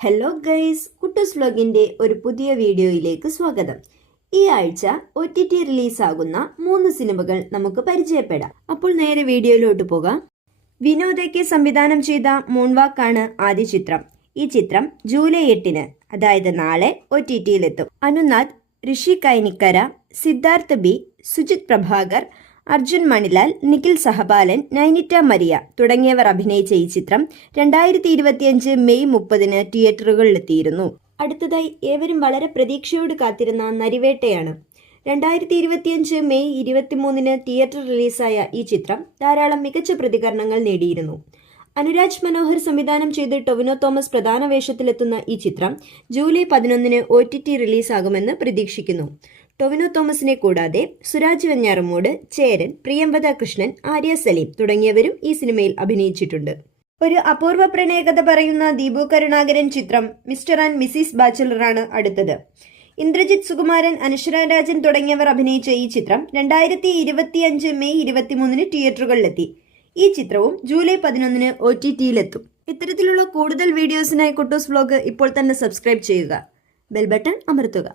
Hello guys കുട്ടൂസ് വ്ലോഗിന്റെ ഒരു പുതിയ വീഡിയോയിലേക്ക് സ്വാഗതം. ഈ ആഴ്ച ഒ ടി ടി റിലീസാകുന്ന മൂന്ന് സിനിമകൾ നമുക്ക് പരിചയപ്പെടാം. അപ്പോൾ നേരെ വീഡിയോയിലോട്ട് പോകാം. വിനോദയ്ക്ക് സംവിധാനം ചെയ്ത മൂൺവാക്കാണ് ആദ്യ ചിത്രം. ഈ ചിത്രം ജൂലൈ എട്ടിന് അതായത് നാളെ ഒ ടി ടിയിലെത്തും അനുനാഥ് ഋഷി കൈനിക്കര സിദ്ധാർത്ഥ് ബി സുജിത് പ്രഭാകർ അർജുൻ മണിലാൽ നിഖിൽ സഹബാലൻ നൈനിറ്റ മരിയ തുടങ്ങിയവർ അഭിനയിച്ച ഈ ചിത്രം രണ്ടായിരത്തി ഇരുപത്തിയഞ്ച് മെയ് മുപ്പതിന് തിയേറ്ററുകളിലെത്തിയിരുന്നു. അടുത്തതായി ഏവരും വളരെ പ്രതീക്ഷയോട് കാത്തിരുന്ന നരിവേട്ടയാണ്. രണ്ടായിരത്തി ഇരുപത്തിയഞ്ച് മെയ് ഇരുപത്തിമൂന്നിന് തിയേറ്റർ റിലീസായ ഈ ചിത്രം ധാരാളം മികച്ച പ്രതികരണങ്ങൾ നേടിയിരുന്നു. അനുരാജ് മനോഹർ സംവിധാനം ചെയ്ത് ടൊവിനോ തോമസ് പ്രധാന വേഷത്തിലെത്തുന്ന ഈ ചിത്രം ജൂലൈ പതിനൊന്നിന് ഒ ടി ടി റിലീസാകുമെന്ന് പ്രതീക്ഷിക്കുന്നു. ടൊവിനോ തോമസിനെ കൂടാതെ സുരാജ് വെഞ്ഞാറമ്മൂട് ചേരൻ പ്രിയംവദ കൃഷ്ണൻ ആര്യ സലീം തുടങ്ങിയവരും ഈ സിനിമയിൽ അഭിനയിച്ചിട്ടുണ്ട്. ഒരു അപൂർവ പ്രണയകഥ പറയുന്ന ദീപു കരുണാകരൻ ചിത്രം മിസ്റ്റർ ആൻഡ് മിസ്സിസ് ബാച്ചലറാണ് അടുത്തത്. ഇന്ദ്രജിത് സുകുമാരൻ അനശ്വര രാജൻ തുടങ്ങിയവർ അഭിനയിച്ച ഈ ചിത്രം രണ്ടായിരത്തി ഇരുപത്തിയഞ്ച് മെയ് ഇരുപത്തിമൂന്നിന് തിയേറ്ററുകളിലെത്തി. ഈ ചിത്രവും ജൂലൈ പതിനൊന്നിന് ഒ ടി ടിയിലെത്തും ഇത്തരത്തിലുള്ള കൂടുതൽ വീഡിയോസിനായി കുട്ടൂസ് വ്ലോഗ് ഇപ്പോൾ തന്നെ സബ്സ്ക്രൈബ് ചെയ്യുക. ബെൽ ബട്ടൺ അമർത്തുക.